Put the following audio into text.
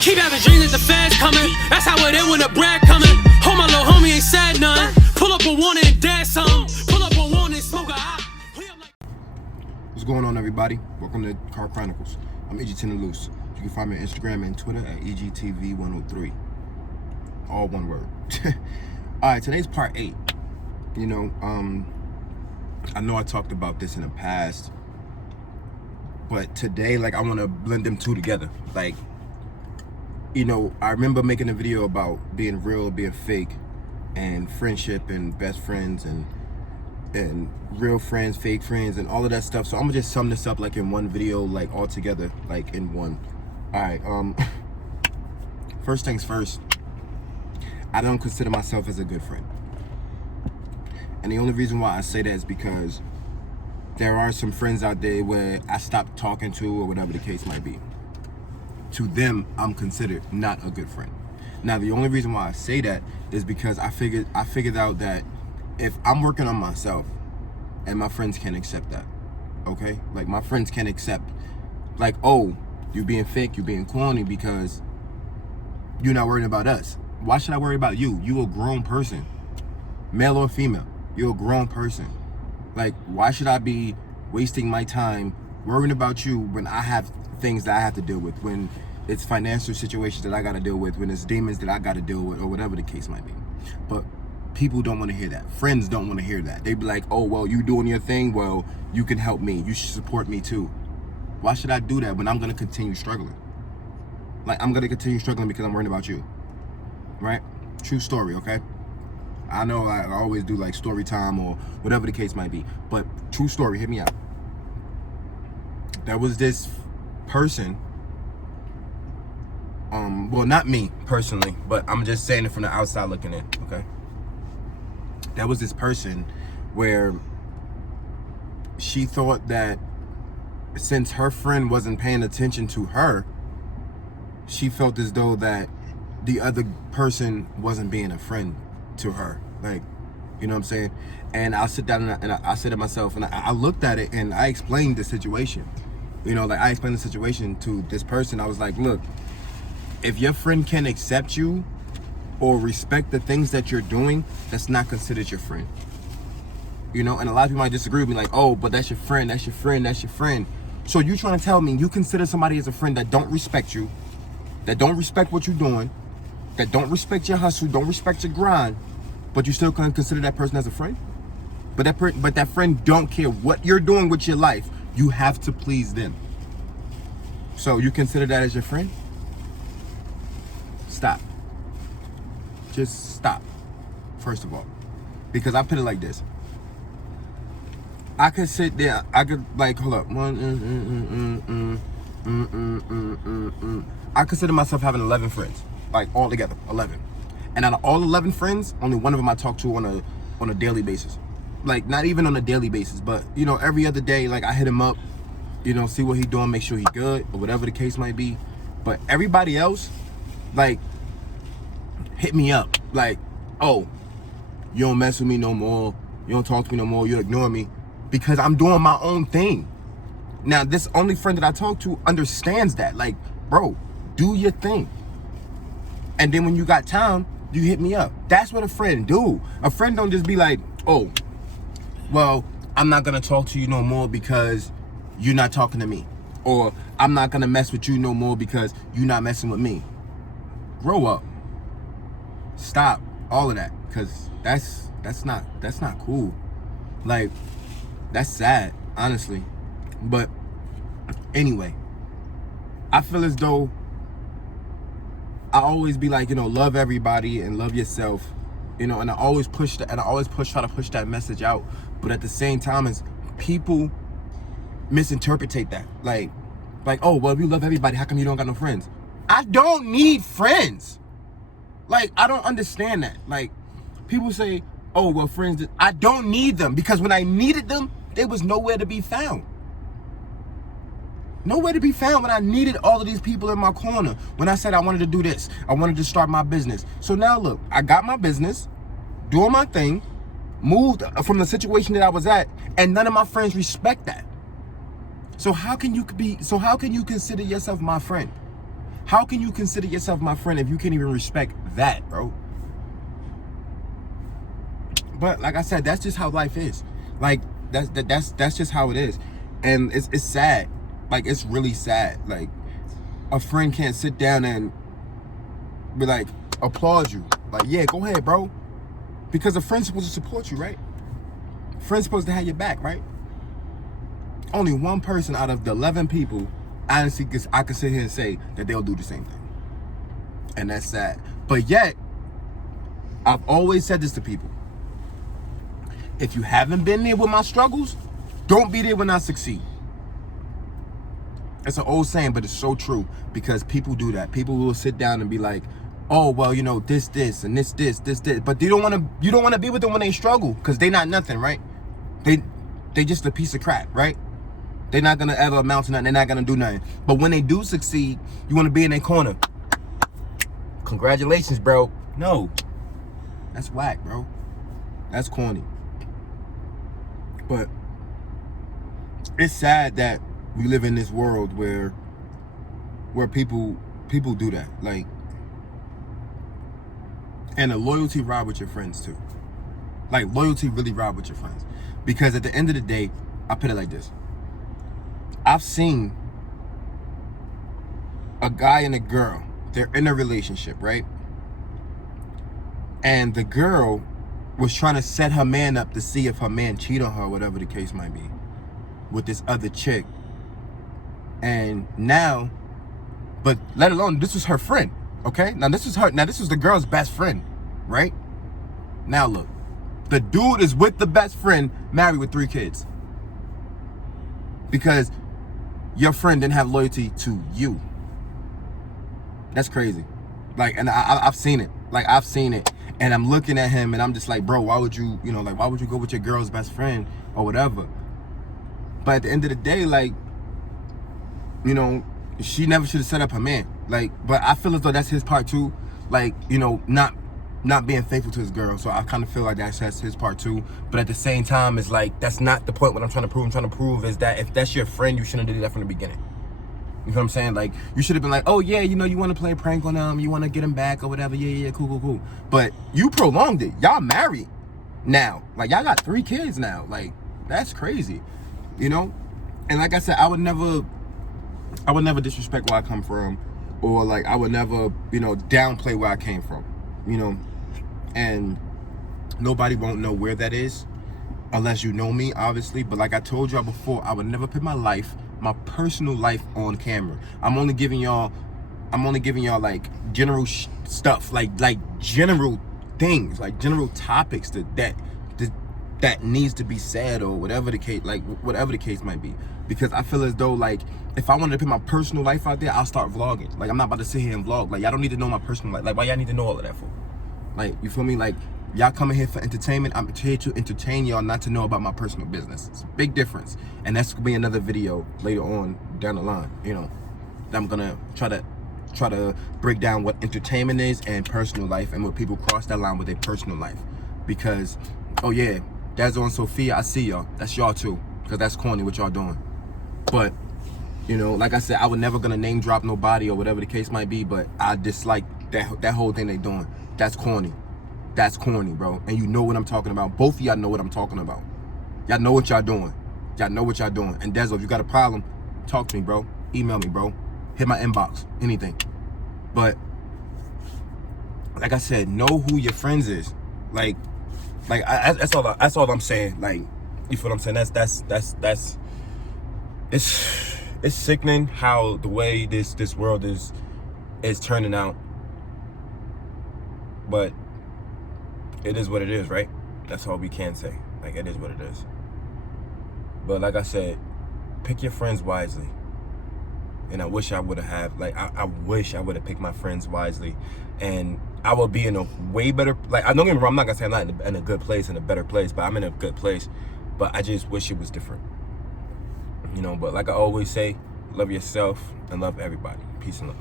Keep having dreams that the feds coming. That's how it is when the bread coming. Hold my little homie ain't said none. Pull up a warning and dead some. Pull up a warning, smoke a hot. What's going on, everybody? Welcome to Chronicles. I'm EG10 Loose. You can find me on Instagram and Twitter at EGTV103. All one word. Alright, today's part 8. You know, I know I talked about this in the past, but today, like, I want to blend them two together. Like, you know, I remember making a video about being real, being fake, and friendship and best friends and real friends, fake friends, and all of that stuff. So I'm gonna just sum this up like in one video, like all together, like in one. All right. First things first. I don't consider myself as a good friend, and the only reason why I say that is because there are some friends out there where I stopped talking to, or whatever the case might be. To them, I'm considered not a good friend. Now, the only reason why I say that is because I figured out that if I'm working on myself, and my friends can't accept that, okay? Like, my friends can't accept, like, oh, you being fake, you being corny because you're not worrying about us. Why should I worry about you? You a grown person, male or female. You're a grown person. Like, why should I be wasting my time worrying about you when I have things that I have to deal with, when it's financial situations that I got to deal with, when it's demons that I got to deal with, or whatever the case might be. But people don't want to hear that. Friends don't want to hear that. They be like, oh, well, you doing your thing, well, you can help me, you should support me too. Why should I do that when I'm going to continue struggling? Like, I'm going to continue struggling because I'm worried about you, right? True story, okay? I know I always do like story time or whatever the case might be, but true story, hit me out. There was this person, well, not me personally, but I'm just saying it from the outside looking in, okay? There was this person where she thought that since her friend wasn't paying attention to her, she felt as though that the other person wasn't being a friend to her. Like, you know what I'm saying? And I'll sit down and I said to myself, and I looked at it and I explained the situation. You know, like, I explained the situation to this person. I was like, look, if your friend can accept you or respect the things that you're doing, that's not considered your friend. You know, and a lot of people might disagree with me, like, oh, but that's your friend, that's your friend, that's your friend. So you trying to tell me you consider somebody as a friend that don't respect you, that don't respect what you're doing, that don't respect your hustle, don't respect your grind, but you still can't consider that person as a friend? But that friend don't care what you're doing with your life. You have to please them. So you consider that as your friend? Stop. Just stop, first of all. Because I put it like this. I could sit there, I could, like, hold up. I consider myself having 11 friends. Like, all together, 11. And out of all 11 friends, only one of them I talk to on a daily basis. Like, not even on a daily basis, but, you know, every other day, like, I hit him up, you know, see what he doing, make sure he good, or whatever the case might be. But everybody else, like, hit me up, like, oh, you don't mess with me no more, you don't talk to me no more, you ignore me, because I'm doing my own thing. Now, this only friend that I talk to understands that, like, bro, do your thing. And then when you got time, you hit me up. That's what a friend do. A friend don't just be like, oh, well, I'm not gonna talk to you no more because you're not talking to me. Or I'm not gonna mess with you no more because you're not messing with me. Grow up. Stop all of that. Cause that's not cool. Like, that's sad, honestly. But anyway, I feel as though I always be like, you know, love everybody and love yourself, you know, and I always try to push that message out. But at the same time, as people misinterpret that, like, oh, well, if you love everybody, how come you don't got no friends? I don't need friends. Like, I don't understand that. Like, people say, oh, well, friends, I don't need them, because when I needed them, they was nowhere to be found. Nowhere to be found when I needed all of these people in my corner. When I said I wanted to do this, I wanted to start my business. So now look, I got my business, doing my thing, moved from the situation that I was at, and none of my friends respect that. So how can you consider yourself my friend? How can you consider yourself my friend if you can't even respect that, bro? But like I said, that's just how life is. Like that's just how it is, and it's sad. Like, it's really sad. Like, a friend can't sit down and be like, applaud you. Like, yeah, go ahead, bro. Because a friend's supposed to support you, right? Friend's supposed to have your back, right? Only one person out of the 11 people, honestly, I can sit here and say that they'll do the same thing. And that's sad. But yet, I've always said this to people. If you haven't been there with my struggles, don't be there when I succeed. It's an old saying, but it's so true, because people do that. People will sit down and be like, oh, well, you know, this, and this. But you don't want to be with them when they struggle, because they not nothing, right? They just a piece of crap, right? They're not going to ever amount to nothing. They're not going to do nothing. But when they do succeed, you want to be in their corner. Congratulations, bro. No. That's whack, bro. That's corny. But it's sad that we live in this world where people do that. Like, and the loyalty rob with your friends too. Like, loyalty really rob with your friends. Because at the end of the day, I put it like this. I've seen a guy and a girl, they're in a relationship, right? And the girl was trying to set her man up to see if her man cheated on her, whatever the case might be, with this other chick. And now, but let alone, this was her friend, okay? Now this was the girl's best friend, right? Now look, the dude is with the best friend, married with 3 kids. Because your friend didn't have loyalty to you. That's crazy. Like, and I've seen it. Like, I've seen it. And I'm looking at him and I'm just like, bro, why would you go with your girl's best friend or whatever? But at the end of the day, like, you know, she never should have set up her man. Like, but I feel as though that's his part too. Like, you know, not being faithful to his girl. So I kind of feel like that's his part too. But at the same time, it's like, that's not the point. What I'm trying to prove. I'm trying to prove is that if that's your friend, you shouldn't have did that from the beginning. You know what I'm saying? Like, you should have been like, oh yeah, you know, you want to play a prank on him, you want to get him back or whatever. Yeah, cool. But you prolonged it. Y'all married now. Like, y'all got 3 kids now. Like, that's crazy. You know? And like I said, I would never disrespect where I come from, or like I would never, you know, downplay where I came from, you know. And nobody won't know where that is unless you know me, obviously. But like I told y'all before, I would never put my personal life on camera. I'm only giving y'all like general stuff, like general things, like general topics that needs to be said, or whatever the case might be. Because I feel as though, like, if I wanted to put my personal life out there, I'll start vlogging. Like, I'm not about to sit here and vlog. Like, y'all don't need to know my personal life. Like, why y'all need to know all of that for? Like, you feel me? Like, y'all coming here for entertainment. I'm here to entertain y'all, not to know about my personal business. It's a big difference. And that's gonna be another video later on down the line, you know. I'm gonna try to break down what entertainment is and personal life, and when people cross that line with their personal life. Because, oh yeah, Dazzo and Sophia, I see y'all. That's y'all too. Because that's corny what y'all doing. But, you know, like I said, I would never gonna name drop nobody or whatever the case might be, but I dislike that whole thing they doing. That's corny. That's corny, bro. And you know what I'm talking about. Both of y'all know what I'm talking about. Y'all know what y'all doing. Y'all know what y'all doing. And Dazzo, if you got a problem, talk to me, bro. Email me, bro. Hit my inbox. Anything. But, like I said, know who your friends is. That's all I'm saying. Like, you feel what I'm saying? It's sickening how the way this world is turning out. But it is what it is, right? That's all we can say. Like, it is what it is. But like I said, pick your friends wisely. And I wish I would have, like, I wish I would have picked my friends wisely. And I would be in a way better, like, don't get me wrong, I'm not gonna say I'm not in a good place, in a better place, but I'm in a good place. But I just wish it was different. You know, but like I always say, love yourself and love everybody. Peace and love.